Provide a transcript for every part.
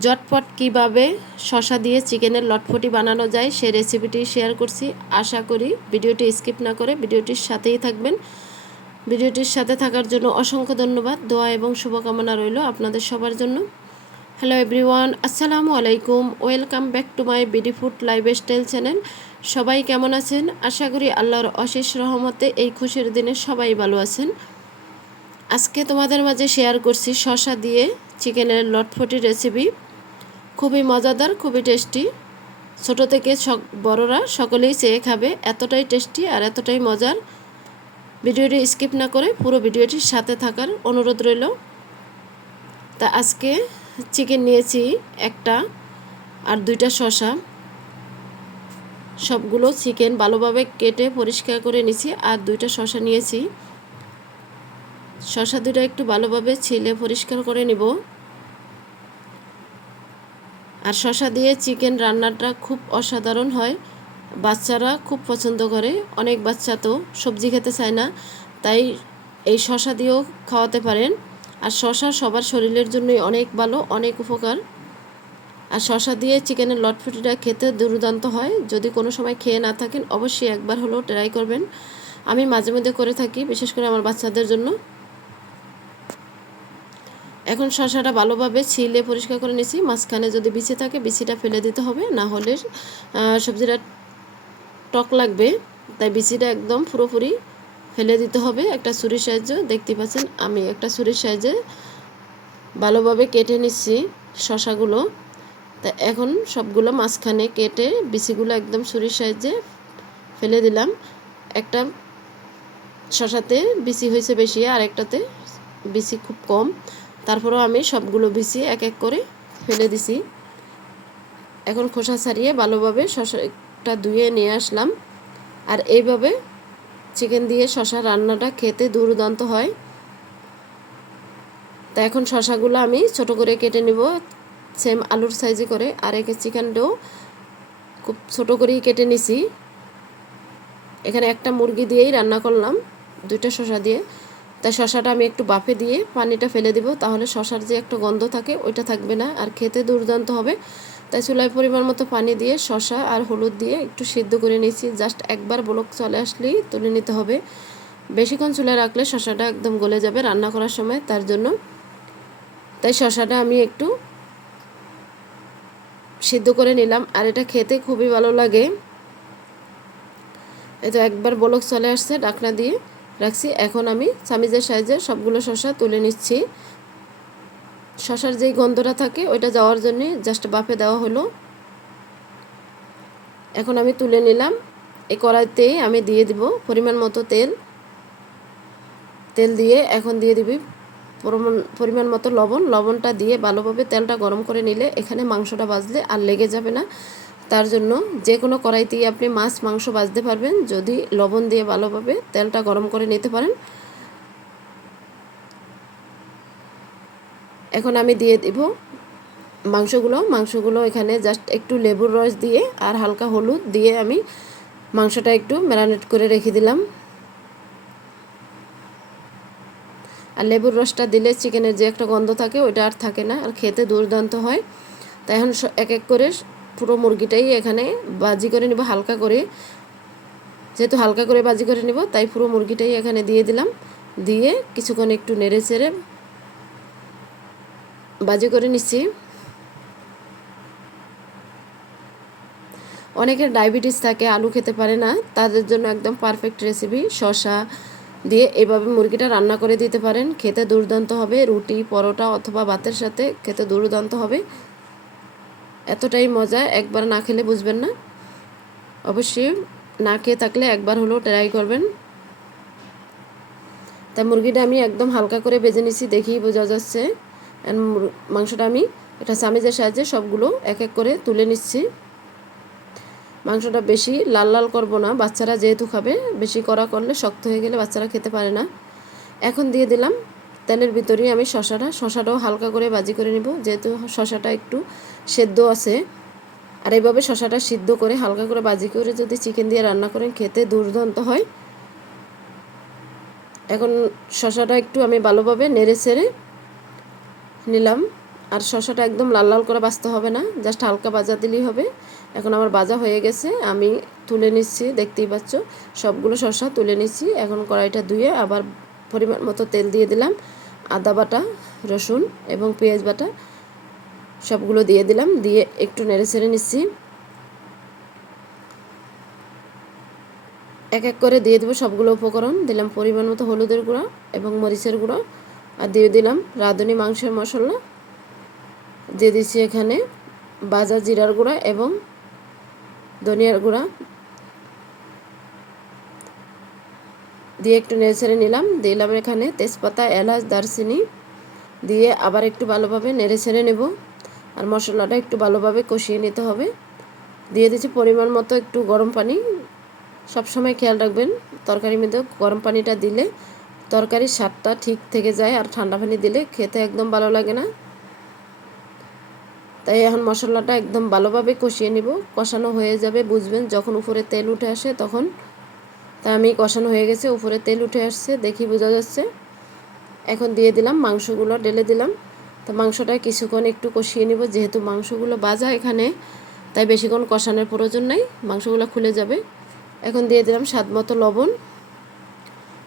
জটপট কীভাবে শশা দিয়ে চিকেনের লটফটি বানানো যায় সে রেসিপিটি শেয়ার করছি। আশা করি ভিডিওটি স্কিপ না করে ভিডিওটির সাথেই থাকবেন। ভিডিওটির সাথে থাকার জন্য অসংখ্য ধন্যবাদ। দোয়া এবং শুভকামনা রইল আপনাদের সবার জন্য। হ্যালো এভরিওয়ান আসসালামু আলাইকুম। Welcome back to my BD food lifestyle channel সবাই কেমন আছেন? আশা করি আল্লাহর অশেষ রহমতে এই খুশির দিনে সবাই ভালো আছেন। আজকে তোমাদের মাঝে শেয়ার করছি শশা দিয়ে চিকেনের লটফটি রেসিপি খুবই মজাদার, খুবই টেস্টি ছোট থেকে বড়রা সকলেই চেয়ে খাবে, এতটাই টেস্টি আর এতটাই মজার। ভিডিওটি স্কিপ না করে পুরো ভিডিওটির সাথে থাকার অনুরোধ রইল। তা আজকে চিকেন নিয়েছি একটা আর দুইটা শশা সবগুলো চিকেন ভালোভাবে কেটে পরিষ্কার করে নিয়েছি আর দুইটা শশা নিয়েছি। শশা দুটো একটু ভালোভাবে ছিলে পরিষ্কার করে নিব। আর শশা দিয়ে চিকেন রান্নাটা খুব অসাধারণ হয়। বাচ্চারা খুব পছন্দ করে। অনেক বাচ্চা তো সবজি খেতে চায় না। তাই এই শশা দিয়েও খাওয়াতে পারেন। আর শশা সবার শরীরের জন্যই অনেক ভালো, অনেক উপকার। আর শশা দিয়ে চিকেনের লটফুটিটা খেতে দুর্দান্ত হয়। যদি কোনো সময় খেয়ে না থাকেন, অবশ্যই একবার হলেও ট্রাই করবেন। আমি মাঝে মধ্যে করে থাকি, বিশেষ করে আমার বাচ্চাদের জন্য। এখন শশাটা ভালোভাবে ছিলে পরিষ্কার করে নিয়েছি। মাঝখানে যদি বিচি থাকে, বিচিটা ফেলে দিতে হবে। না হলে সবজিটা টক লাগবে। তাই বিচিটা একদম পুরোপুরি ফেলে দিতে হবে। একটা ছুরির সাহায্যে, দেখতে পাচ্ছেন আমি একটা ছুরির সাহায্যে ভালোভাবে কেটে নিচ্ছি শশাগুলো তা এখন সবগুলো মাঝখানে কেটে বিচিগুলো একদম ছুরির সাহায্যে ফেলে দিলাম। একটা শশাতে বিচি হয়েছে বেশি, আর একটাতে বিচি খুব কম। তারপরেও আমি সবগুলো বিচি এক এক করে ফেলে দিছি। এখন খোসা ছাড়িয়ে ভালোভাবে শশাটা ধুয়ে নিয়ে আসলাম। আর এইভাবে চিকেন দিয়ে শশা রান্নাটা খেতে দুর্দান্ত হয়। তা এখন শশাগুলো আমি ছোট করে কেটে নেব, সেম আলুর সাইজে করে। আর একে চিকেনটাও খুব ছোট করেই কেটে নিছি। এখানে একটা মুরগি দিয়েই রান্না করলাম, দুইটা শশা দিয়ে। তাই শশাটা আমি একটু বাফে দিয়ে পানিটা ফেলে দিব, তাহলে শশার যে একটা গন্ধ থাকে ওইটা থাকবে না, আর খেতে দুর্দান্ত হবে। তাই চুলায় পরিমাণ মতো পানি দিয়ে শশা আর হলুদ দিয়ে একটু সিদ্ধ করে নিয়েছি। জাস্ট একবার ব্লক চলে আসলেই তুলে নিতে হবে। বেশিক্ষণ চুলায় রাখলে শশাটা একদম গলে যাবে রান্না করার সময় তার জন্য। তাই শশাটা আমি একটু সিদ্ধ করে নিলাম, আর এটা খেতে খুবই ভালো লাগে। এই তো একবার বলক চলে আসছে ডাকনা দিয়ে। রাখছি। এখন আমি চামিজের সাইজে সবগুলো শশা তুলে নিচ্ছি। শশার যেই গন্ধটা থাকে, ওইটা যাওয়ার জন্যে জাস্ট বাফে দেওয়া হলো। এখন আমি তুলে নিলাম। এই কড়াইতেই আমি দিয়ে দিব পরিমাণ মতো তেল। তেল দিয়ে এখন দিয়ে দিবি পরিমাণ মতো লবণ। লবণটা দিয়ে ভালোভাবে তেলটা গরম করে নিলে এখানে মাংসটা বাজলে আর লেগে যাবে না। তার জন্য যে কোনো কড়াইতেই আপনি মাছ, মাংস বাজতে পারবেন। যদি লবণ দিয়ে ভালোভাবে তেলটা গরম করে নিতে পারেন। এখন আমি দিয়ে দিব মাংসগুলো। মাংসগুলো এখানে জাস্ট একটু লেবুর রস দিয়ে আর হালকা হলুদ দিয়ে আমি মাংসটা একটু ম্যারানেট করে রেখে দিলাম। আর লেবুর রসটা দিলে চিকেনের যে একটা গন্ধ থাকে, ওইটা আর থাকে না। আর খেতে দুর্দান্ত হয়। তাই এখন এক এক করে পুরো মুরগিটাই এখানে বাজি করে নিব, হালকা করে। যেহেতু হালকা করে বাজি করে নিব, তাই পুরো মুরগিটাই এখানে দিয়ে দিলাম। দিয়ে কিছুক্ষণ একটু নেড়ে চেড়ে বাজি করে নিচ্ছি। অনেকের ডায়াবেটিস থাকে, আলু খেতে পারে না, তাদের জন্য একদম পারফেক্ট রেসিপি শশা দিয়ে এভাবে মুরগিটা রান্না করে দিতে পারেন। খেতে দুর্দান্ত হবে, রুটি, পরোটা অথবা ভাতের সাথে খেতে দুর্দান্ত হবে। এতটাই মজা, একবার না খেলে বুঝবেন না। অবশ্যই না খেয়ে থাকলে একবার হলেও ট্রাই করবেন। তা মুরগিটা আমি একদম হালকা করে বেজে নিছি দেখেই বোঝা যাচ্ছে। মাংসটা আমি, এটা চামিজের সাহায্যে সবগুলো এক এক করে তুলে নিচ্ছি। মাংসটা বেশি লাল লাল করব না, বাচ্চারা যেহেতু খাবে, বেশি করা করলে শক্ত হয়ে গেলে বাচ্চারা খেতে পারে না। এখন দিয়ে দিলাম তেলের ভিতরেই আমি শশাটা, শশাটাও হালকা করে বাজি করে নেব। যেহেতু শশাটা একটু সেদ্ধ আছে, আর এইভাবে শশাটা সিদ্ধ করে হালকা করে বাজি করে যদি চিকেন দিয়ে রান্না করেন, খেতে দুর্দান্ত হয়। এখন শশাটা একটু আমি ভালোভাবে নেড়ে ছেড়ে নিলাম। আর শসাটা একদম লাল লাল করে বাছতে হবে না, জাস্ট হালকা বাজা দিলেই হবে। এখন আমার বাজা হয়ে গেছে, আমি তুলে নিচ্ছি, দেখতেই পাচ্ছ, সবগুলো শসা তুলে নিচ্ছি। এখন কড়াইটা ধুয়ে আবার পরিমাণ মতো তেল দিয়ে দিলাম, আদা বাটা, রসুন এবং পেঁয়াজ বাটা সবগুলো দিয়ে দিলাম, দিয়ে একটু নেড়ে ছেড়ে নিচ্ছি। এক এক করে দিয়ে দেবো সবগুলো উপকরণ, দিলাম পরিমাণ মতো হলুদের গুঁড়ো এবং মরিচের গুঁড়ো, আর দিয়ে দিলাম রাঁধুনি মাংসের মশলা। দিয়ে দিচ্ছি এখানে বাজা জিরার গুঁড়া এবং ধনিয়ার গুঁড়া দিয়ে একটু নেড়ে নিলাম। দিলাম এখানে তেজপাতা, এলাচ, দারচিনি দিয়ে আবার একটু ভালোভাবে নেড়ে ছেড়ে নেব। আর মশলাটা একটু ভালোভাবে কষিয়ে নিতে হবে। দিয়ে দিচ্ছি পরিমাণ মতো একটু গরম পানি। সবসময় খেয়াল রাখবেন, তরকারির মধ্যে গরম পানিটা দিলে তরকারির স্বাদটা ঠিক থেকে যায় আর ঠান্ডা পানি দিলে খেতে একদম ভালো লাগে না। তাই এখন মশলাটা একদম ভালোভাবে কষিয়ে নিব। কষানো হয়ে যাবে, বুঝবেন, যখন উপরে তেল উঠে আসে তখন তা আমি কষানো হয়ে গেছে, উপরে তেল উঠে আসছে, দেখি বোঝা যাচ্ছে। এখন দিয়ে দিলাম, মাংসগুলো ঢেলে দিলাম। তো মাংসটা কিছুক্ষণ একটু কষিয়ে নিব, যেহেতু মাংসগুলো বাজা এখানে, তাই বেশিক্ষণ কষানোর প্রয়োজন নাই, মাংসগুলো খুলে যাবে। এখন দিয়ে দিলাম স্বাদ মতো লবণ।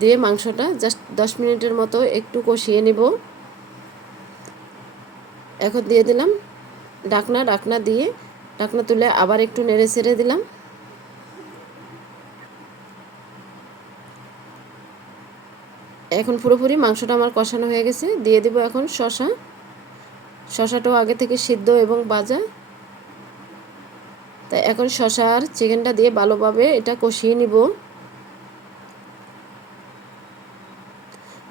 দিয়ে মাংসটা জাস্ট দশ মিনিটের মতো একটু কষিয়ে নিব। এখন দিয়ে দিলাম ডাকনা ডাকনা দিয়ে ডাকনা তুলে আবার একটু নেড়ে ছেড়ে দিলাম। এখন পুরোপুরি মাংসটা আমার কষানো হয়ে গেছে। দিয়ে দিব এখন শশা শশাটাও আগে থেকে সিদ্ধ এবং বাজা তাই এখন শশা আর চিকেনটা দিয়ে ভালোভাবে এটা কষিয়ে নিব।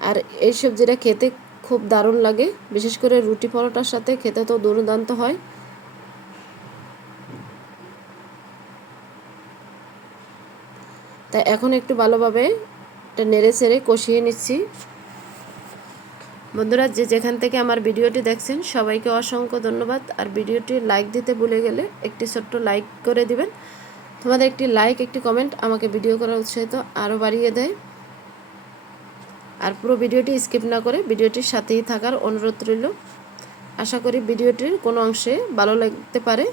আর এই সবজিটা খেতে খুব দারুণ লাগে, বিশেষ করে রুটি পরোটার সাথে খেতে তো দুর্দান্ত হয়। তাই এখন একটু ভালোভাবে এটা নেড়ে চেড়ে কষিয়ে নিচ্ছি। বন্ধুরা, যে যেখান থেকে আমার ভিডিওটি দেখছেন, সবাইকে অসংখ্য ধন্যবাদ। আর ভিডিওটি লাইক দিতে ভুলে গেলে একটি ছোট্ট লাইক করে দিবেন। তোমাদের একটি লাইক একটি কমেন্ট আমাকে ভিডিও করার উৎসাহিত আরও বাড়িয়ে দেয়। আর পুরো ভিডিওটি স্কিপ না করে ভিডিওটির সাথেই থাকার অনুরোধ রইল। আশা করি ভিডিওটির কোনো অংশে ভালো লাগতে পারে।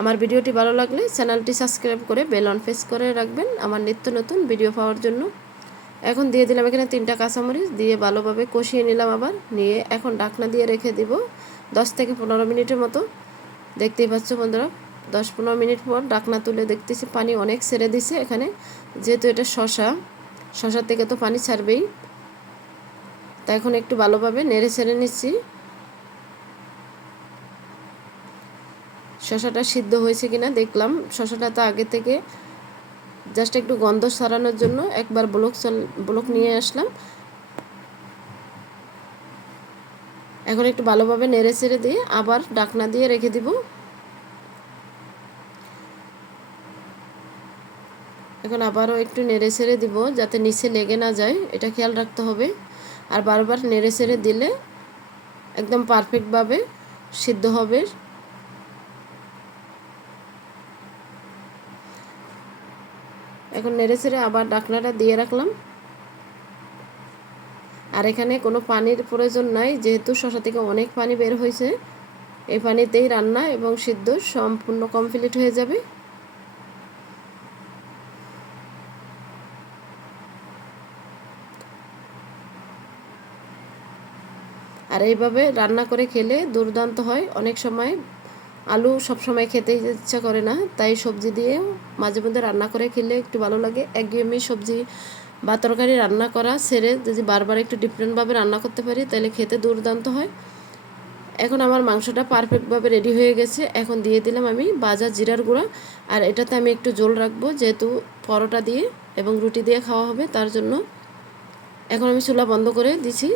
আমার ভিডিওটি ভালো লাগলে চ্যানেলটি সাবস্ক্রাইব করে বেল অন ফেস করে রাখবেন। আমার নিত্য নতুন ভিডিও পাওয়ার জন্য। এখন দিয়ে দিলাম এখানে তিনটা কাঁচামরিচ, দিয়ে ভালোভাবে কষিয়ে নিলাম আবার, নিয়ে এখন ডাকনা দিয়ে রেখে দিব দশ থেকে পনেরো মিনিটের মতো। দেখতেই পাচ্ছ বন্ধুরা, দশ পনেরো মিনিট পর ডাকনা তুলে দেখতেছি পানি অনেক ছেড়ে দিছে এখানে, যেহেতু এটা শশা, শশার থেকে তো পানি ছাড়বেই। তা এখন একটু ভালোভাবে নেড়ে ছেড়ে নিচ্ছি। শশাটা সিদ্ধ হয়েছে কিনা দেখলাম, শশাটা তো আগে থেকে জাস্ট একটু গন্ধ সারানোর জন্য একবার ব্লক ব্লক নিয়ে আসলাম। এখন একটু ভালোভাবে নেড়ে চেড়ে দিয়ে আবার ডাকনা দিয়ে রেখে দিব। এখন আবারও একটু নেড়ে ছেড়ে দিব যাতে নিচে লেগে না যায়, এটা খেয়াল রাখতে হবে। আর বারবার নেড়ে ছেড়ে দিলে একদম পারফেক্টভাবে সিদ্ধ হবে। এখন নেড়ে ছেড়ে আবার ডাকনাটা দিয়ে রাখলাম। আর এখানে কোনো পানির প্রয়োজন নাই, যেহেতু শশা থেকে অনেক পানি বের হয়েছে। এই পানিতেই রান্না এবং সিদ্ধ সম্পূর্ণ কমপ্লিট হয়ে যাবে। আর এইভাবে রান্না করে খেলে দুর্দান্ত হয়। অনেক সময় আলু সব সময় খেতে ইচ্ছা করে না, তাই সবজি দিয়ে মাঝে মধ্যে রান্না করে খেলে একটু ভালো লাগে। একঘেয়েমি সবজি বা তরকারি রান্না করা সেরে যদি বারবার একটু ডিফারেন্টভাবে রান্না করতে পারি, তাহলে খেতে দুর্দান্ত হয়। এখন আমার মাংসটা পারফেক্টভাবে রেডি হয়ে গেছে। এখন দিয়ে দিলাম আমি বাজা জিরার গুঁড়া। আর এটাতে আমি একটু জল রাখব, যেহেতু পরোটা দিয়ে এবং রুটি দিয়ে খাওয়া হবে, তার জন্য। এখন আমি চুলা বন্ধ করে দিছি।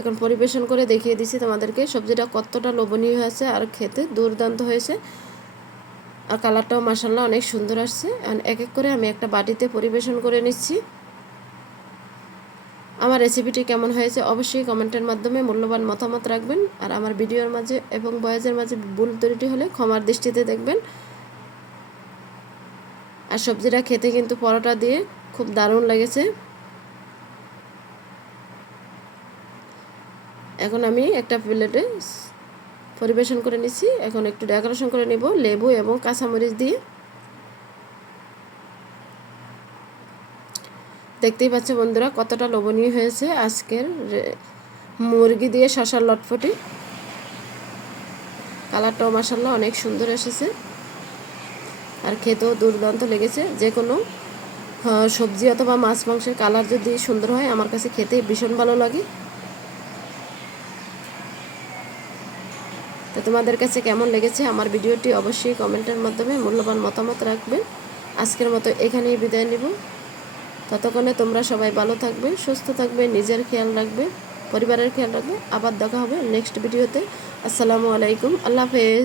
এখন পরিবেশন করে দেখিয়ে দিছি তোমাদেরকে। সবজিটা কতটা লোভনীয় হয়েছে আর খেতে দুর্দান্ত হয়েছে। আর কালারটাও মাসাল্লাহ অনেক সুন্দর আসছে। এক এক করে আমি একটা বাটিতে পরিবেশন করে নিচ্ছি। আমার রেসিপিটি কেমন হয়েছে অবশ্যই কমেন্টের মাধ্যমে মূল্যবান মতামত রাখবেন। আর আমার ভিডিওর মাঝে এবং বয়েজের মাঝে ভুল তৈরিটি হলে ক্ষমার দৃষ্টিতে দেখবেন। আর সবজিটা খেতে কিন্তু পরোটা দিয়ে খুব দারুণ লেগেছে। এখন আমি একটা প্লেটে পরিবেশন করে নিচ্ছি এখন একটু ডেকোরেশন করে নেব, লেবু এবং কাঁচামরিচ দিয়ে। দেখতেই পাচ্ছ বন্ধুরা, কতটা লোভনীয় হয়েছে আজকের মুরগি দিয়ে শশার লটফটি কালারটাও মাসাল্লাহ অনেক সুন্দর এসেছে। আর খেতেও দুর্দান্ত লেগেছে। যে কোনো সবজি অথবা মাছ, মাংসের কালার যদি সুন্দর হয়, আমার কাছে খেতে ভীষণ ভালো লাগে। তো তোমাদের কাছে কেমন লেগেছে আমার ভিডিওটি অবশ্যই কমেন্টের মাধ্যমে মূল্যবান মতামত রাখবে। আজকের মতো এখানেই বিদায় নিব। ততক্ষণে তোমরা সবাই ভালো থাকবে, সুস্থ থাকবে, নিজের খেয়াল রাখবে, পরিবারের খেয়াল রাখবে। আবার দেখা হবে নেক্সট ভিডিওতে। আসসালামু আলাইকুম। আল্লাহ হাফেজ।